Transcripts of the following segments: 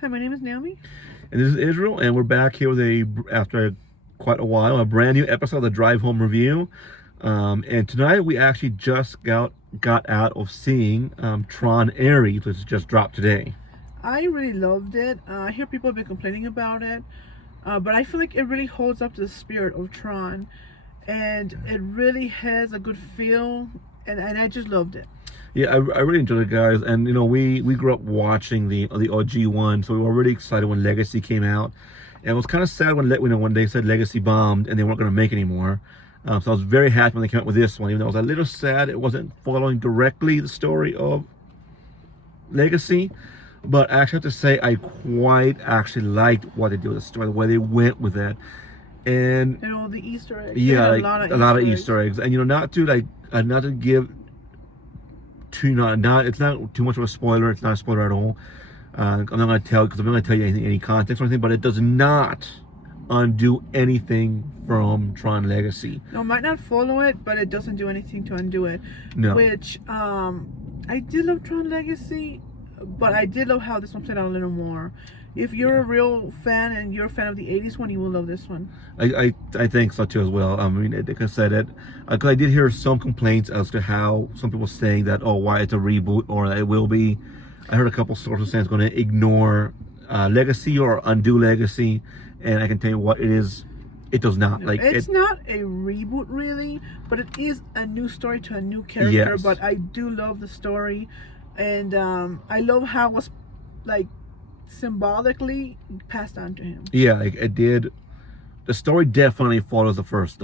Hi, my name is Naomi. And this is Israel, and we're back here with after quite a while, a brand new episode of the Drive Home Review. And tonight we actually just got out of seeing Tron Ares, which just dropped today. I really loved it. I hear people have been complaining about it, but I feel like it really holds up to the spirit of Tron, and it really has a good feel, and I just loved it. Yeah, I really enjoyed it, guys. And you know, we grew up watching the OG one, so we were really excited when Legacy came out. And it was kind of sad when they said Legacy bombed and they weren't going to make anymore. So I was very happy when they came out with this one, even though I was a little sad it wasn't following directly the story of Legacy. But I actually have to say I quite actually liked what they did with the story, the way they went with it. And all the Easter eggs. Yeah, like, a lot of Easter eggs. And you know, not to give it's not too much of a spoiler. It's not a spoiler at all. I'm not going to tell you any context or anything, but it does not undo anything from Tron Legacy. No, might not follow it, but it doesn't do anything to undo it. No. Which I did love Tron Legacy, but I did love how this one played out a little more. If you're a real fan and you're a fan of the 80s one, you will love this one. I think so too as well. I mean, like I said, because I did hear some complaints as to how some people saying that, oh, why it's a reboot or it will be. I heard a couple sources saying it's going to ignore Legacy or undo Legacy, and I can tell you what it is. It does not. It's not a reboot really, but it is a new story to a new character. Yes. But I do love the story, and I love how it was like symbolically passed on to him. Yeah, like it did. The story definitely follows the first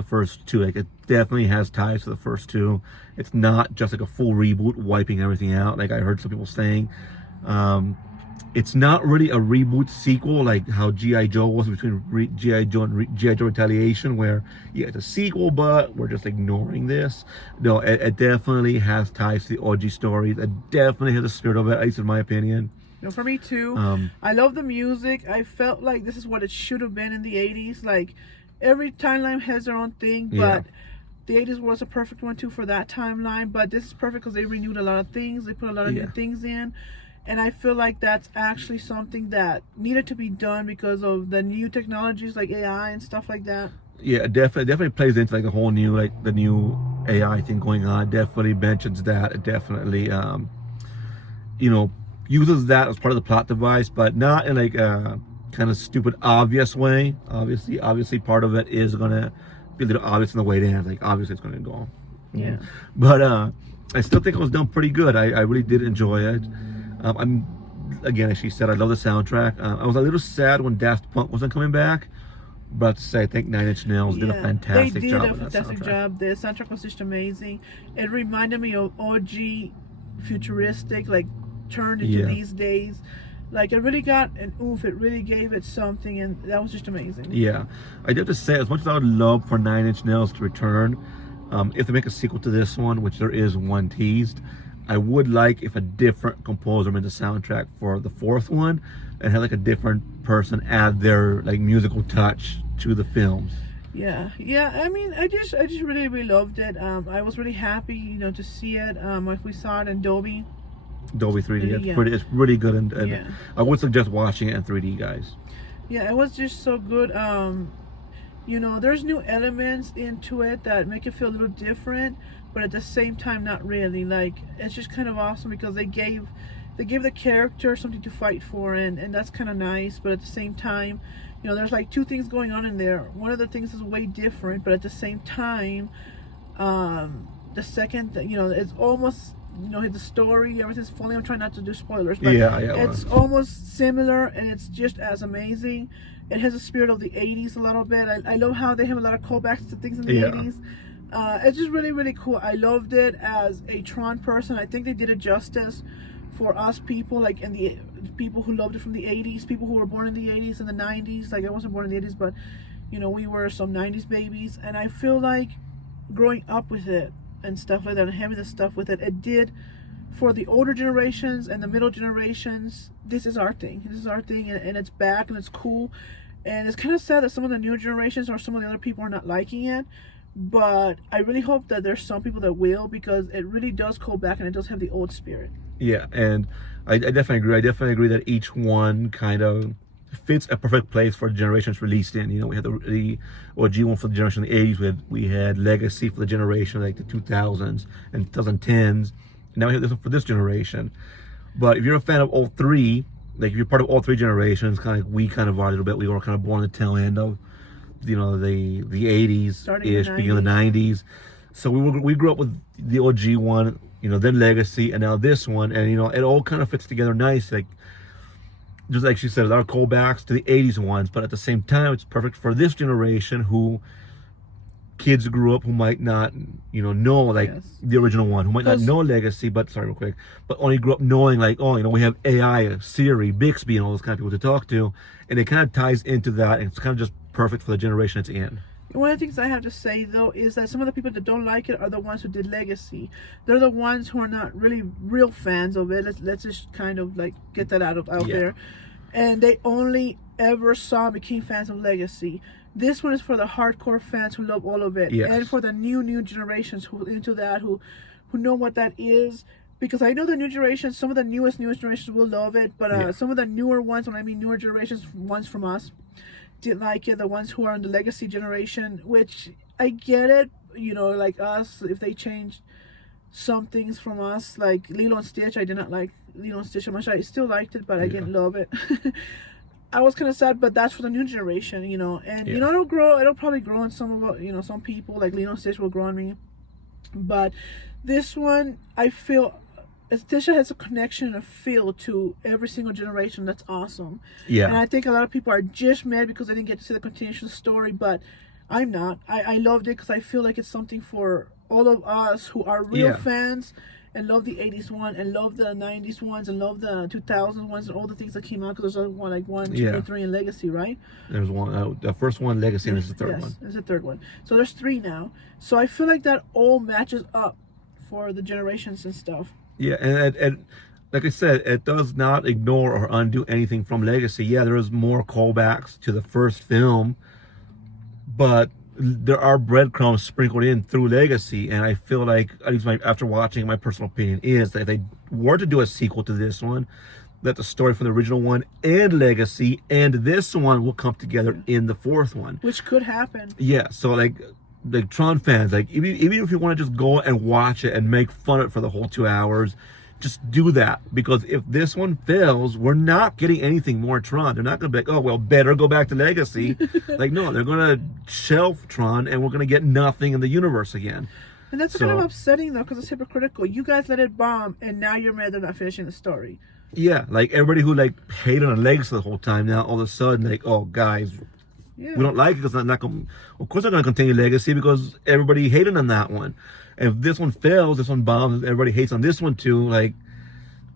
two. Like it definitely has ties to the first two. It's not just like a full reboot wiping everything out. Like I heard some people saying, it's not really a reboot sequel like how G.I. Joe was between G.I. Joe and G.I. Joe Retaliation, where yeah, it's a sequel, but we're just ignoring this. No, it definitely has ties to the OG stories. It definitely has the spirit of it, at least in my opinion. You know, for me too. I love the music. I felt like this is what it should have been in the 80s. Like every timeline has their own thing, but the 80s was a perfect one too for that timeline. But this is perfect because they renewed a lot of things. They put a lot of new things in. And I feel like that's actually something that needed to be done because of the new technologies like AI and stuff like that. Yeah, it definitely plays into like the whole new, like the new AI thing going on. It definitely mentions that. It definitely, you know, uses that as part of the plot device, but not in like a kind of stupid obvious way. Obviously part of it is gonna be a little obvious in the way it ends. Like obviously it's gonna go. Yeah. But I still think it was done pretty good. I really did enjoy it. Again, as she said, I love the soundtrack. I was a little sad when Daft Punk wasn't coming back, but to say I think Nine Inch Nails did a fantastic job. They did a fantastic job. The soundtrack was just amazing. It reminded me of OG futuristic, like turned into these days. Like it really got an oomph. It really gave it something, and that was just amazing. Yeah, I do have to say, as much as I would love for Nine Inch Nails to return, if they make a sequel to this one, which there is one teased, I would like if a different composer made the soundtrack for the fourth one and had like a different person add their like musical touch to the films. Yeah. I mean, I just really loved it. I was really happy, you know, to see it. Like we saw it in Dolby 3D. It's really good, and I would suggest watching it in 3D, guys. Yeah, it was just so good. You know, there's new elements into it that make it feel a little different, but at the same time not really. Like it's just kind of awesome because they gave the character something to fight for, and that's kind of nice. But at the same time, you know, there's like two things going on in there. One of the things is way different, but at the same time, the second, you know, it's almost, you know, the story, everything's falling. I'm trying not to do spoilers, but it's almost similar, and it's just as amazing. It has a spirit of the 80s a little bit. I love how they have a lot of callbacks to things in the 80s. It's just really cool. I loved it as a Tron person. I think they did it justice for us people, like in the people who loved it from the 80s, people who were born in the 80s and the 90s. Like I wasn't born in the 80s, but you know, we were some 90s babies, and I feel like growing up with it and stuff like that and having the stuff with it, it did for the older generations and the middle generations. This is our thing, and it's back, and it's cool. And it's kind of sad that some of the new generations or some of the other people are not liking it, but I really hope that there's some people that will, because it really does go back and it does have the old spirit. Yeah, and I definitely agree. I definitely agree that each one kind of fits a perfect place for the generations released in. You know, we had the OG one for the generation of the 80s. We had Legacy for the generation like the 2000s and 2010s. And now we have this one for this generation. But if you're a fan of all three, like if you're part of all three generations, kind of like we kind of are a little bit. We were kind of born at the tail end of, you know, the 80s ish, beginning of the 90s. So we grew up with the OG one, you know, then Legacy, and now this one, and you know, it all kind of fits together nice. Like just like she said, our callbacks to the 80s ones, but at the same time, it's perfect for this generation who kids grew up who might not, you know like the original one, who might not know Legacy, but sorry, real quick, but only grew up knowing like, oh, you know, we have AI, Siri, Bixby, and all those kind of people to talk to, and it kind of ties into that, and it's kind of just perfect for the generation it's in. One of the things I have to say though is that some of the people that don't like it are the ones who did Legacy. They're the ones who are not really real fans of it. Let's just kind of like get that out there. And they only ever saw and became fans of Legacy. This one is for the hardcore fans who love all of it, and for the new generations who into that, who know what that is. Because I know the new generations, some of the newest generations will love it, but some of the newer ones, when I mean newer generations, ones from us, didn't like it. The ones who are in the Legacy generation, which I get it, you know, like us, if they changed some things from us, like Lilo and Stitch, I did not like Lilo and Stitch much. I still liked it, but I didn't love it. I was kind of sad, but that's for the new generation, you know. And you know, it'll probably grow on some of, you know, some people, like Lilo and Stitch will grow on me. But this one, I feel Stitch has a connection and a feel to every single generation. That's awesome. Yeah. And I think a lot of people are just mad because they didn't get to see the continuation story, but I'm not. I loved it because I feel like it's something for all of us who are real fans and love the 80s one and love the 90s ones and love the 2000s ones and all the things that came out, because there's one, like 1, 2, and 3 in Legacy, right? There's one, the first one, Legacy, and there's the third one. There's the third one. So there's 3 now. So I feel like that all matches up for the generations and stuff. Yeah, and like I said, it does not ignore or undo anything from Legacy. Yeah, there is more callbacks to the first film, but there are breadcrumbs sprinkled in through Legacy, and I feel like, at least after watching, my personal opinion is that if they were to do a sequel to this one, that the story from the original one and Legacy and this one will come together in the fourth one. Which could happen. Yeah, so like Tron fans, like even if you want to just go and watch it and make fun of it for the whole 2 hours, just do that, because if this one fails, we're not getting anything more Tron. They're not going to be like, oh, well, better go back to Legacy. Like, no, they're going to shelf Tron, and we're going to get nothing in the universe again. And that's kind of upsetting, though, because it's hypocritical. You guys let it bomb, and now you're mad they're not finishing the story. Yeah, like everybody who like hated on Legacy the whole time, now all of a sudden, like, oh, guys, we don't like it because not going. Of course, they're going to continue Legacy because everybody hated on that one. And if this one fails, this one bombs, everybody hates on this one too, like,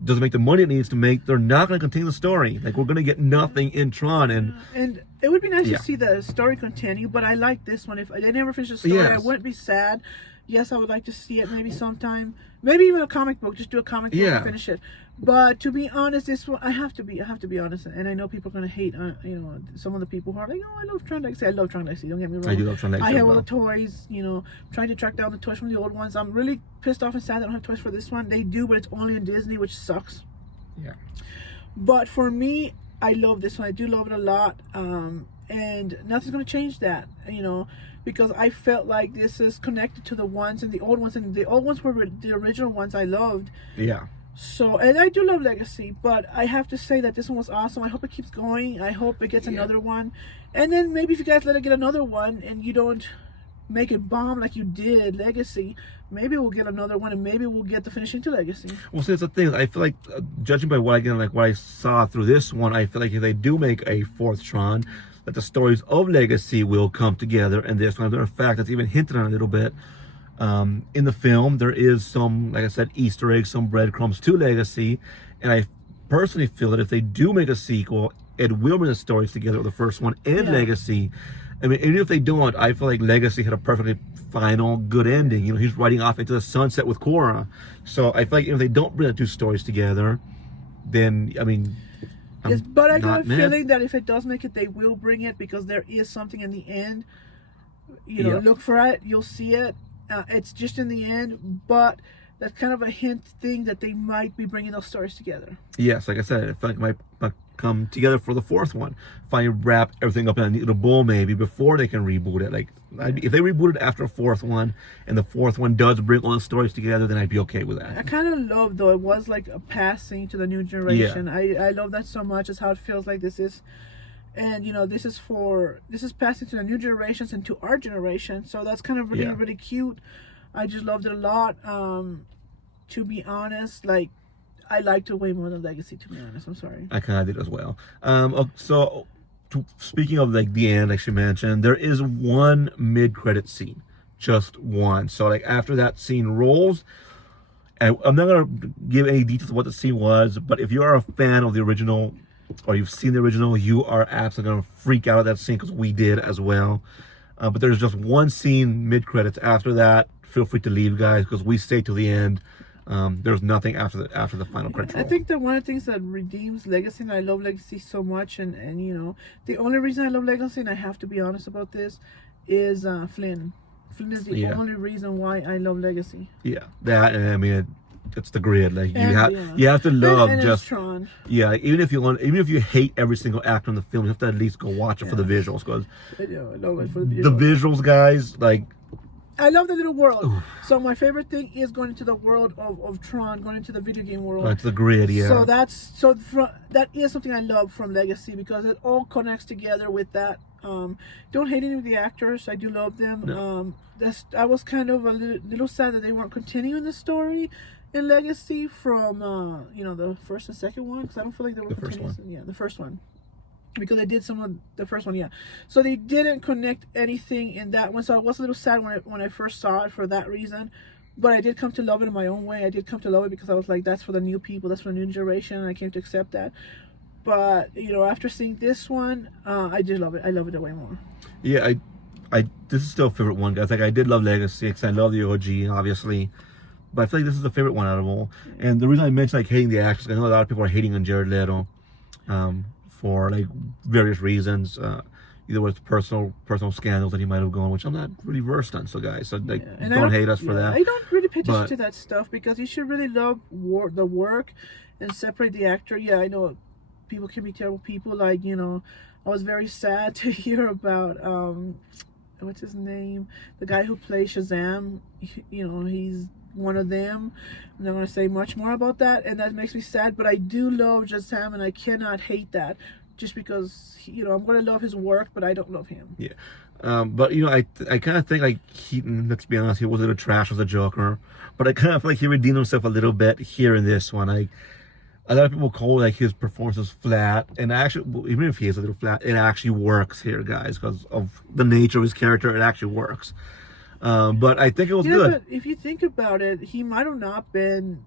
doesn't make the money it needs to make, they're not going to continue the story. Like, we're going to get nothing in Tron. And it would be nice to see the story continue, but I like this one. If I never finish the story, I wouldn't be sad. Yes, I would like to see it maybe sometime. Maybe even a comic book. Just do a comic book and finish it. But to be honest, this one, I have to be honest. And I know people are going to hate, you know, some of the people who are like, oh, I love Tron Legacy. I love Tron Legacy. Don't get me wrong. I do love Tron Legacy. I have all the toys, you know, trying to track down the toys from the old ones. I'm really pissed off and sad I don't have toys for this one. They do, but it's only in Disney, which sucks. Yeah. But for me, I love this one. I do love it a lot. And nothing's going to change that, you know, because I felt like this is connected to the ones and the old ones, and the old ones were the original ones I loved. Yeah. So, and I do love Legacy, but I have to say that this one was awesome. I hope it keeps going. I hope it gets another one. And then maybe if you guys let it get another one and you don't make it bomb like you did Legacy, maybe we'll get another one, and maybe we'll get the finishing to Legacy. Well, see, that's the thing. I feel like, judging by what I saw through this one, I feel like if they do make a fourth Tron, that the stories of Legacy will come together, and this one, in fact, that's even hinted on a little bit. In the film, there is some, like I said, Easter eggs, some breadcrumbs to Legacy, and I personally feel that if they do make a sequel, it will bring the stories together with the first one and Legacy. I mean, even if they don't, I feel like Legacy had a perfectly final, good ending. You know, he's riding off into the sunset with Korra. So I feel like if they don't bring the two stories together, then, I mean, yes, but I got a feeling that if it does make it, they will bring it, because there is something in the end You know, Yep. look for it. You'll see it. It's just in the end, but that's kind of a hint thing that they might be bringing those stories together. Yes, like I said, I feel like it might come together for the fourth one. Finally wrap everything up in a neat little bowl maybe before they can reboot it. Like, if they reboot it after a fourth one, and the fourth one does bring all the stories together, then I'd be okay with that. I kind of love, though, it was like a passing to the new generation. I love that so much. It's how it feels like this is. And you know, this is passing to the new generations and to our generation, so that's kind of really cute. I just loved it a lot. To be honest, like, I liked it way more than Legacy, to be honest. I'm sorry. I kind of did as well. So speaking of like the end, like she mentioned, there is one mid-credit scene, just one. So like after that scene rolls, and I'm not gonna give any details of what the scene was, but if you are a fan of the original, or you've seen the original, you are absolutely gonna freak out at that scene, because we did as well. But there's just one scene mid-credits. After that, feel free to leave, guys, because we stay to the end. There's nothing after the final credits roll. I think that one of the things that redeems Legacy, and I love Legacy so much, and you know, the only reason I love Legacy, and I have to be honest about this, is Flynn. Flynn is the only reason why I love Legacy. Yeah, that, and I mean, it's the grid. Like And, you have to love and just Tron. Yeah. Like, even if you hate every single actor in the film, you have to at least go watch it for the visuals, because I love it for the the visuals, guys, like. I love the little world. So my favorite thing is going into the world of Tron, going into the video game world. It's the grid, yeah. So that is something I love from Legacy, because it all connects together with that. Don't hate any of the actors. I do love them. No. I was kind of a little sad that they weren't continuing the story in Legacy from you know, the first and second one, because I don't feel like they were continuing. Yeah, the first one. Because they did some of the first one, so they didn't connect anything in that one, so I was a little sad when I first saw it for that reason. But I did come to love it in my own way. I did come to love it because I was like, that's for the new people, that's for the new generation, and I came to accept that. But you know, after seeing this one, I did love it. I love it way more. Yeah, this is still a favorite one, guys. Like, I did love Legacy, because I love the OG, obviously, but I feel like this is the favorite one out of all. And the reason I mentioned like hating the actors, I know a lot of people are hating on Jared Leto, for like various reasons, either with personal scandals that he might have gone, which I'm not really versed on. So guys, so like, don't hate us for that. I don't really pay attention to that stuff, because you should really love the work and separate the actor. Yeah, I know people can be terrible people. Like, you know, I was very sad to hear about what's his name, the guy who plays Shazam. You know, he's one of them. I'm not going to say much more about that, and that makes me sad, but I do love Shazam, and I cannot hate that, just because, you know, I'm going to love his work, but I don't love him. Yeah. But you know, I kind of think like Keaton, let's be honest, he was a little trash as a Joker, but I kind of feel like he redeemed himself a little bit here in this one. Like, a lot of people call like his performance is flat, and actually, even if he is a little flat, it actually works here, guys, because of the nature of his character. It actually works. But I think it was good. But if you think about it, he might have not been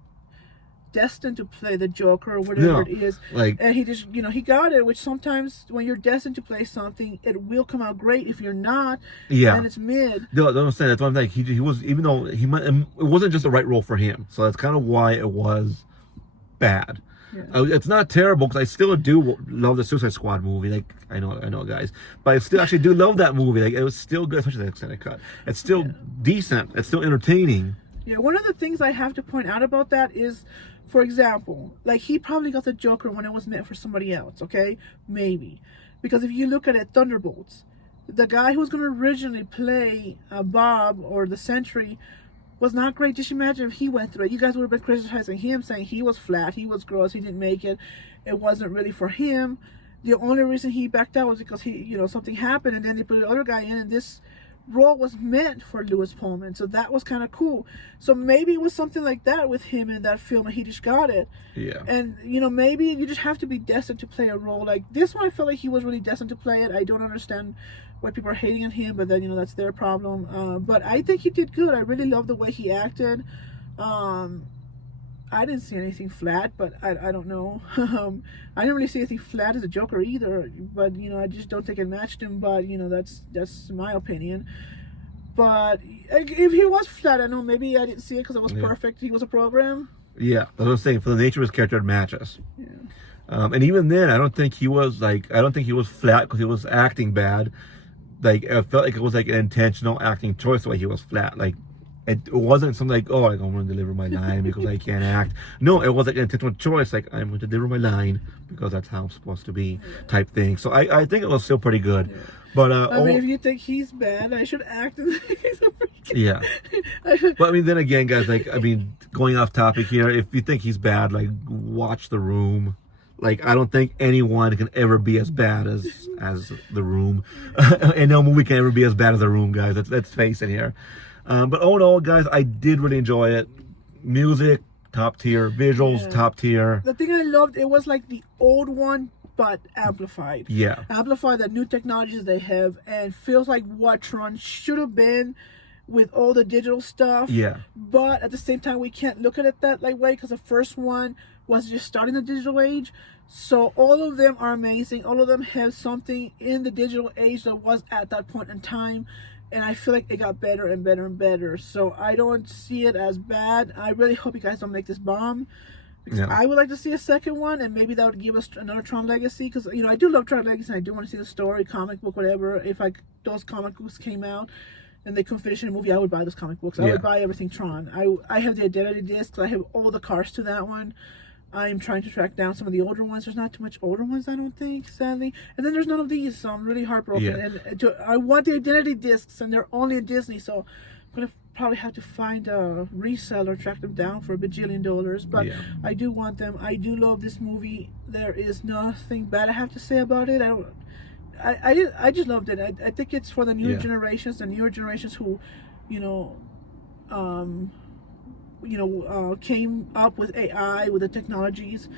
destined to play the Joker or whatever it is. Like, and he just, you know, he got it, which sometimes when you're destined to play something, it will come out great. If you're not, then it's mid. No, I'm saying that's what I'm saying. He was, even though it wasn't just the right role for him. So that's kind of why it was bad. Yeah. It's not terrible, because I still do love the Suicide Squad movie. Like, I know, guys, but I still actually do love that movie. Like, it was still good, especially the extended cut. It's still decent. It's still entertaining. Yeah. One of the things I have to point out about that is, for example, like, he probably got the Joker when it was meant for somebody else. Okay, maybe, because if you look at it, Thunderbolts, the guy who was going to originally play Bob or the Sentry was not great. Just imagine if he went through it. You guys would have been criticizing him, saying he was flat, he was gross, he didn't make it, it wasn't really for him. The only reason he backed out was because he, you know, something happened, and then they put the other guy in, and this role was meant for Lewis Pullman, so that was kind of cool. So maybe it was something like that with him in that film, and he just got it. Yeah. And you know, maybe you just have to be destined to play a role like this one. I felt like he was really destined to play it. I don't understand why people are hating on him, but then, you know, that's their problem. But I think he did good. I really love the way he acted. I didn't see anything flat, but I don't know. I didn't really see anything flat as a Joker either, but, you know, I just don't think it matched him. But, you know, that's my opinion. But if he was flat, I know maybe I didn't see it because it was perfect. He was a program. Yeah, that's what I was saying. For the nature of his character, it matches. Yeah. And even then, I don't think he was flat because he was acting bad. like I felt like it was like an intentional acting choice the way he was flat. Like it wasn't something like, oh, like I'm going to deliver my line because I can't act. No, it was like an intentional choice. Like I'm going to deliver my line because that's how I'm supposed to be, type thing. So I think it was still pretty good. Yeah. But I mean, if you think he's bad, I should act as he's a freaking... yeah. But I mean, then again, guys, like I mean, going off topic here, if you think he's bad, like watch The Room. Like I don't think anyone can ever be as bad as The Room, and no movie can ever be as bad as The Room, guys. Let's face it here. But all in all, guys, I did really enjoy it. Music, top tier. Visuals, top tier. The thing I loved, it was like the old one, but amplified. Yeah. Amplified the new technologies they have, and feels like what Tron should have been with all the digital stuff. Yeah. But at the same time, we can't look at it that like way because the first one was just starting the digital age. So all of them are amazing. All of them have something in the digital age that was at that point in time. And I feel like it got better and better and better. So I don't see it as bad. I really hope you guys don't make this bomb. Because I would like to see a second one, and maybe that would give us another Tron Legacy. Because, you know, I do love Tron Legacy, and I do want to see the story, comic book, whatever. If like those comic books came out and they couldn't finish in a movie, I would buy those comic books. I would buy everything Tron. I have the Identity discs. I have all the cars to that one. I'm trying to track down some of the older ones. There's not too much older ones, I don't think, sadly. And then there's none of these, so I'm really heartbroken. Yeah. And I want the Identity discs, and they're only at Disney, so I'm going to probably have to find a reseller, track them down for $1 bajillion. But I do want them. I do love this movie. There is nothing bad I have to say about it. I just loved it. I think it's for the newer generations, the newer generations who, came up with AI, with the technologies.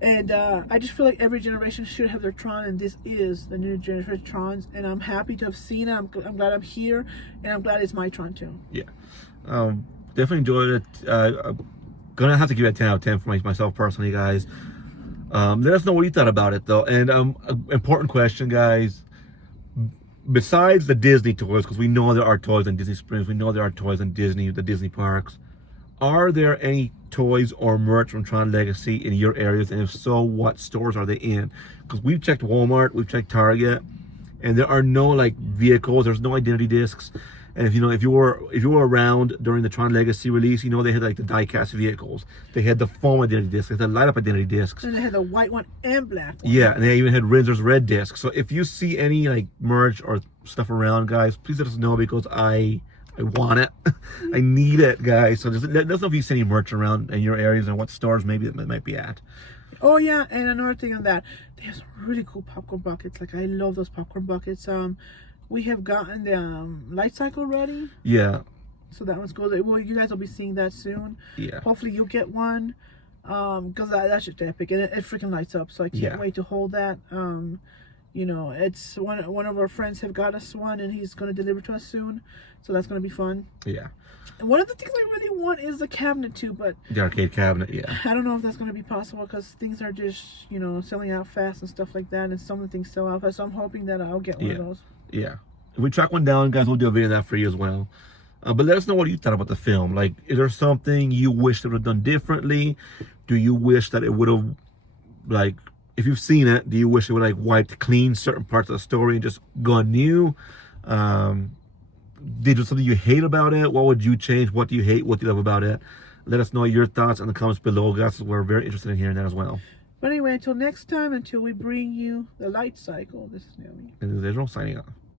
And I just feel like every generation should have their Tron, and this is the new generation of Trons. And I'm happy to have seen it. I'm glad I'm here, and I'm glad it's my Tron too. Yeah, definitely enjoyed it. I'm gonna have to give it a 10 out of 10 for myself personally, guys. Let us know what you thought about it, though. And important question, guys. Besides the Disney toys, because we know there are toys in Disney Springs, we know there are toys in Disney, the Disney parks. Are there any toys or merch from Tron Legacy in your areas? And if so, what stores are they in? Because we've checked Walmart, we've checked Target, and there are no like vehicles. There's no identity discs. And if you were around during the Tron Legacy release, they had like the die-cast vehicles. They had the foam identity discs. They had the light-up identity discs. And they had the white one and black one. Yeah, and they even had Rinser's red discs. So if you see any like merch or stuff around, guys, please let us know, because I want it. I need it, guys. So just let us know if you see any merch around in your areas and what stores maybe it might be at. Oh yeah, and another thing on that, they have some really cool popcorn buckets. Like I love those popcorn buckets. We have gotten the light cycle ready. Yeah. So that one's good. Well, you guys will be seeing that soon. Yeah. Hopefully you'll get one. Because that's just epic, and it freaking lights up. So I can't wait to hold that. It's one of our friends have got us one, and he's going to deliver to us soon. So that's going to be fun. Yeah. And one of the things I really want is the cabinet too, but the arcade cabinet. Yeah. I don't know if that's going to be possible because things are just selling out fast and stuff like that, and some of the things sell out fast. So I'm hoping that I'll get one of those. Yeah. If we track one down, guys, we'll do a video of that for you as well. But let us know what you thought about the film. Like, is there something you wish they would have done differently? Do you wish that it would have, like, if you've seen it, do you wish it would like wiped clean certain parts of the story and just gone new? Did there something you hate about it? What would you change? What do you hate? What do you love about it? Let us know your thoughts in the comments below, guys. We're very interested in hearing that as well. But anyway, until next time, until we bring you the light cycle, this is Naomi. And there's no signing off.